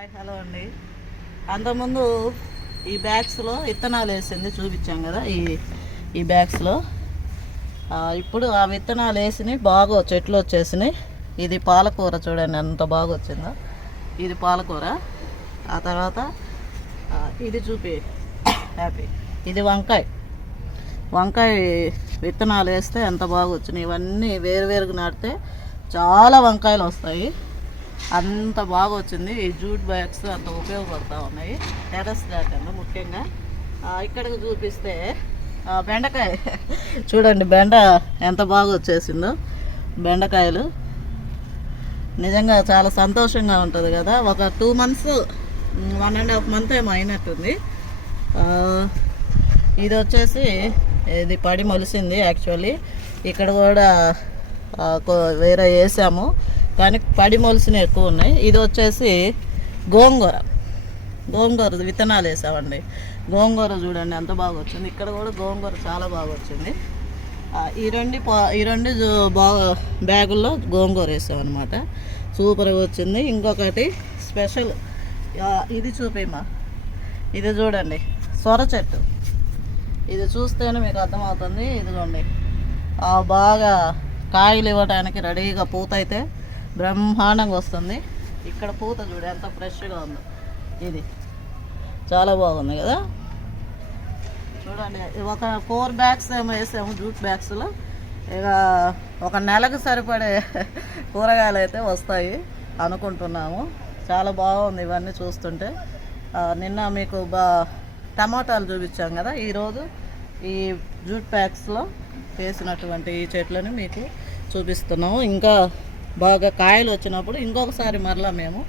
Hello అండి. అంతకుముందు ఈ బ్యాగ్స్లో విత్తనాలు వేసింది చూపించాం కదా, ఈ బ్యాగ్స్లో ఇప్పుడు ఆ విత్తనాలు వేసినాయి, బాగా చెట్లు వచ్చేసినాయి. ఇది పాలకూర చూడండి ఎంత బాగా వచ్చిందో, ఇది పాలకూర. ఆ తర్వాత ఇది చూపి హ్యాపీ, ఇది వంకాయ విత్తనాలు వేస్తే ఎంత బాగా వచ్చినాయి. ఇవన్నీ వేరువేరుగా నాటితే చాలా వంకాయలు వస్తాయి, అంత బాగా వచ్చింది. ఈ జూట్ బ్యాగ్స్ అంత ఉపయోగపడుతూ ఉన్నాయి టెర్రస్ గార్డెన్లో ముఖ్యంగా. ఇక్కడికి చూపిస్తే బెండకాయ చూడండి, బెండ ఎంత బాగా వచ్చేసిందో. బెండకాయలు నిజంగా చాలా సంతోషంగా ఉంటుంది కదా. ఒక 2 months 1.5 month ఏమో అయినట్టుంది. ఇది వచ్చేసి ఇది పడి మొలిసింది. యాక్చువల్లీ ఇక్కడ కూడా వేరే వేసాము కానీ పడి మొలిసినవి ఎక్కువ ఉన్నాయి. ఇది వచ్చేసి గోంగూర విత్తనాలు వేసామండి. గోంగూర చూడండి ఎంత బాగా వచ్చింది. ఇక్కడ కూడా గోంగూర చాలా బాగా వచ్చింది. ఈ రెండు బ్యాగుల్లో గోంగూర వేసామన్నమాట. సూపర్గా వచ్చింది. ఇంకొకటి స్పెషల్ ఇది చూపేమా, ఇది చూడండి సొర చెట్టు. ఇది చూస్తేనే మీకు అర్థమవుతుంది. ఇదిగోండి బాగా కాయలు ఇవ్వడానికి రెడీగా పూత అయితే బ్రహ్మాండంగా వస్తుంది. ఇక్కడ పూత చూడు ఎంత ఫ్రెష్గా ఉందో, ఇది చాలా బాగుంది కదా. చూడండి ఒక 4 bags ఏమో వేసాము జూట్ బ్యాగ్స్లో. ఇక ఒక నెలకు సరిపడే కూరగాయలు అయితే వస్తాయి అనుకుంటున్నాము. చాలా బాగుంది ఇవన్నీ చూస్తుంటే. నిన్న మీకు టమాటాలు చూపించాం కదా, ఈరోజు ఈ జూట్ బ్యాగ్స్లో వేసినటువంటి ఈ చెట్లను మీకు చూపిస్తున్నాము. ఇంకా బాగా కాయలు వచ్చినప్పుడు ఇంకొకసారి మరలా మేము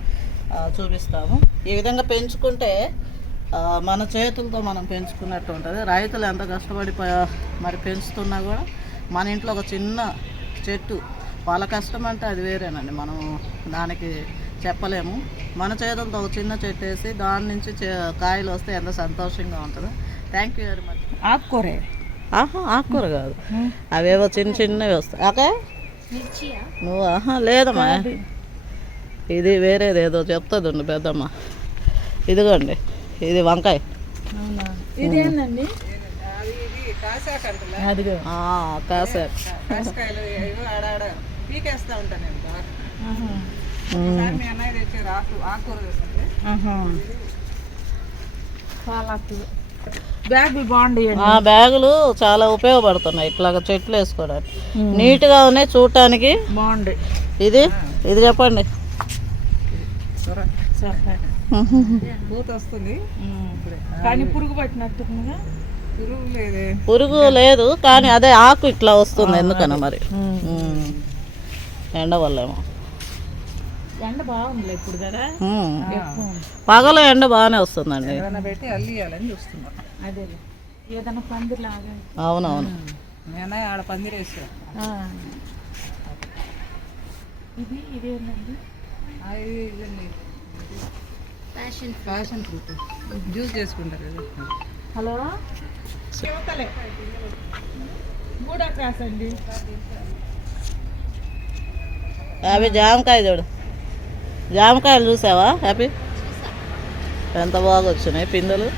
చూపిస్తాము. ఈ విధంగా పెంచుకుంటే మన చేతులతో మనం పెంచుకున్నట్టు ఉంటుంది. రైతులు ఎంత కష్టపడి మరి పెంచుతున్నా కూడా మన ఇంట్లో ఒక చిన్న చెట్టు, వాళ్ళ కష్టం అంటే అది వేరేనండి, మనం దానికి చెప్పలేము. మన చేతులతో ఒక చిన్న చెట్టు వేసి దాని నుంచి కాయలు వస్తే ఎంత సంతోషంగా ఉంటుందో. Thank you very much. ఆకుకూర కాదు, అవేవో చిన్నవి వస్తాయి. ఓకే నువ్వు లేదమ్మా, ఇది వేరేది ఏదో చెప్తుంది పెద్దమ్మ. ఇదిగోండి ఇది వంకాయ. ఇదేందండి? బ్యాగులు చాలా ఉపయోగపడుతున్నాయి ఇట్లాగా చెట్లు వేసుకోవడానికి. నీట్గా ఉన్నాయి చూడటానికి బాగుంది. ఇది చెప్పండి. కానీ పురుగు పట్టినట్టు పురుగు లేదు కానీ అదే ఆకు ఇట్లా వస్తుంది ఎందుకన్నా మరి. ఎండ వల్లేమో. ఎండ బాగుంది ఇప్పుడు కదా, పగల ఎండ బాగానే వస్తుందండి. పెట్టి అల్లియాలని చూస్తున్నాం. అదే ఏదైనా పందిరి లాగా. అవునవును, నేను ఆడ పందిరి వేసా. ఇదేంటండి? ప్యాషన్ ఫ్రూట్ జ్యూస్ చేసుకుంటారు కదా. హలో కూడా క్రాస్ అండి. అవి జామకాయ చూడు, జామకాయలు చూసావా హ్యాపీ? ఎంత బాగా వచ్చినాయి పిందెలు.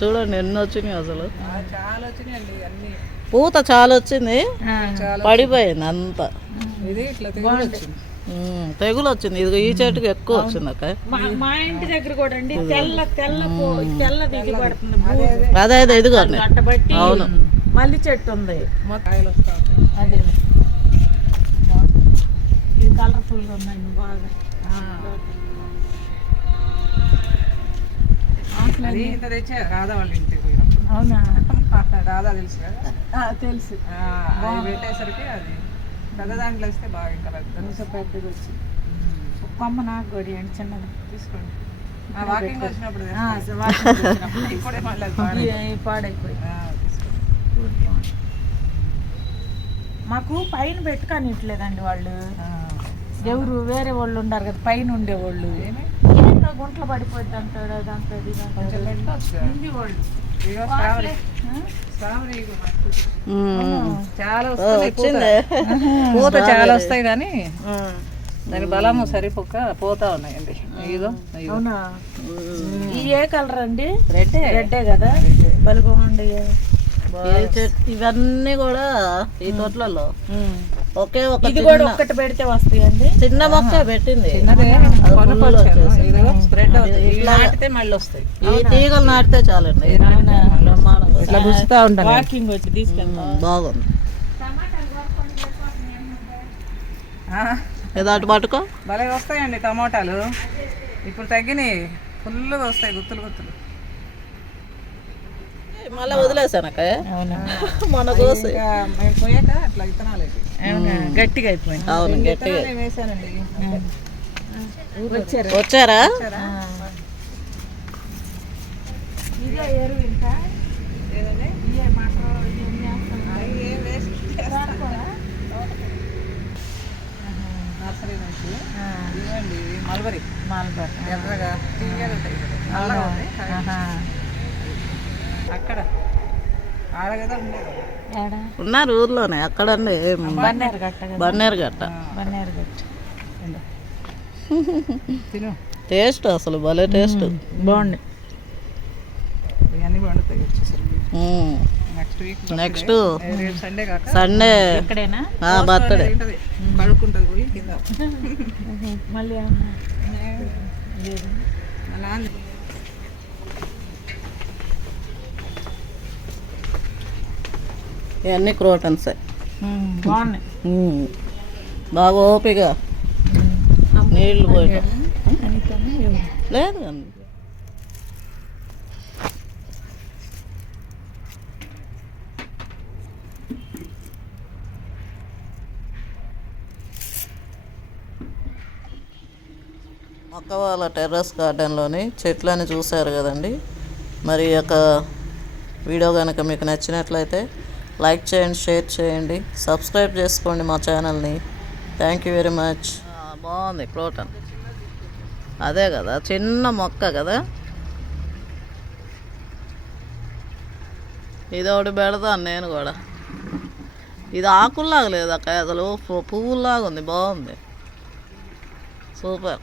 చూడండి ఎన్ని వచ్చినాయి అసలు. పూత చాలా వచ్చింది, పడిపోయింది అంతా. తెగులు వచ్చింది. ఇది ఈ చెట్టుకు ఎక్కువ వచ్చింది అక్క. మా ఇంటి దగ్గర కూడా అండి తెల్ల పడుతుంది. అదే ఇదిగోండి. అవును, మల్లి చెట్టు ఉంది. అదే ఇది కలర్ఫుల్ గా ఉందండి బాగా. రాధా వాళ్ళ ఇంటికి అవునా? రాధా తెలుసు కదా, తెలుసు. పెట్టేసరికి అది పెద్ద దాంట్లో వేస్తే బాగా ఇంకా పెద్దది వచ్చి కొమ్మ నాకు కొడి అండి చిన్నది తీసుకోండి. వాకింగ్ వచ్చినప్పుడు పాడైపోయి. మాకు పైన పెట్టుకోనిట్లేదండి వాళ్ళు, ఎవరు వేరే వాళ్ళు ఉన్నారు కదా పైన ఉండేవాళ్ళు. ఏంటో గుంట్లో పడిపోద్ది అంటాడు, అదంతా హిందీ వాళ్ళు. చాలా వస్తాయి పూత చాలా వస్తాయి కానీ దాని బలము సరిపోక పోతా ఉన్నాయండి. ఇదో అవునా? ఈ ఏ కలర్ అండి? రెడ్డే కదా, బలి బాగుండి. ఇవన్నీ కూడా ఈ తోటలలో ఒకే ఒక ఇది కూడా ఒక్కటి పెడితే వస్తాయండి. చిన్న మొక్క పెట్టింది, స్ప్రెడ్ నాటితే మళ్ళీ వస్తాయి. ఈ తీగలు నాటితే చాలండి, ఇట్లా గుచ్చుతా ఉంటాం. వాకింగ్ వచ్చి తీసుకెళ్తాం. బాగుంది. ఏదో అటు పట్టుకో. భలే వస్తాయండి టమోటాలు. ఇప్పుడు తగ్గినాయి, ఫుల్గా వస్తాయి గుత్తులు గుత్తులు. మళ్ళీ వదిలేసానక్క మన కోసి మేము పోయాక అట్లా విత్తనాలు గట్టిగా అయిపోయింది. అవును, గట్టిగా వేసానండి. వచ్చారా? ఇదే ఎరువు ఇంకా లేదండి, ఇదే మటర్ నర్సరీ నుంచి ఇవ్వండి. మల్బరీ ఎర్రగా తీయగా ఉంటాయి, నల్లగా ఉంటాయి. అక్కడ ఆడ కదా ఉన్నారు ఊర్లోనే. అక్కడండి బన్నేరు గట్ట. తిను, టేస్ట్ అసలు భలే టేస్ట్, బాగుంది. ఇవన్నీ పండుతాయి వచ్చేసరికి. నెక్స్ట్ సండే కాక సండే బర్త్డే పడుకుంటుంది పోయి కింద. మళ్ళీ ఇవన్నీ క్రోటన్సే. బాగున్నాయి. బాగా ఓపిగా నీళ్ళు పోయటం లేదు అండి. మొక్క వాళ్ళ టెర్రస్ గార్డెన్లోని చెట్లని చూశారు కదండి. మరి ఈ యొక్క వీడియో కనుక మీకు నచ్చినట్లయితే లైక్ చేయండి, షేర్ చేయండి, సబ్స్క్రైబ్ చేసుకోండి మా ఛానల్ని. Thank you very much. బాగుంది క్రోటన్, అదే కదా చిన్న మొక్క కదా. ఇది ఒకటి పెడతాను నేను కూడా. ఇది ఆకుల్లాగా లేదు అక్క, అసలు పువ్వుల్లాగా ఉంది, బాగుంది, సూపర్.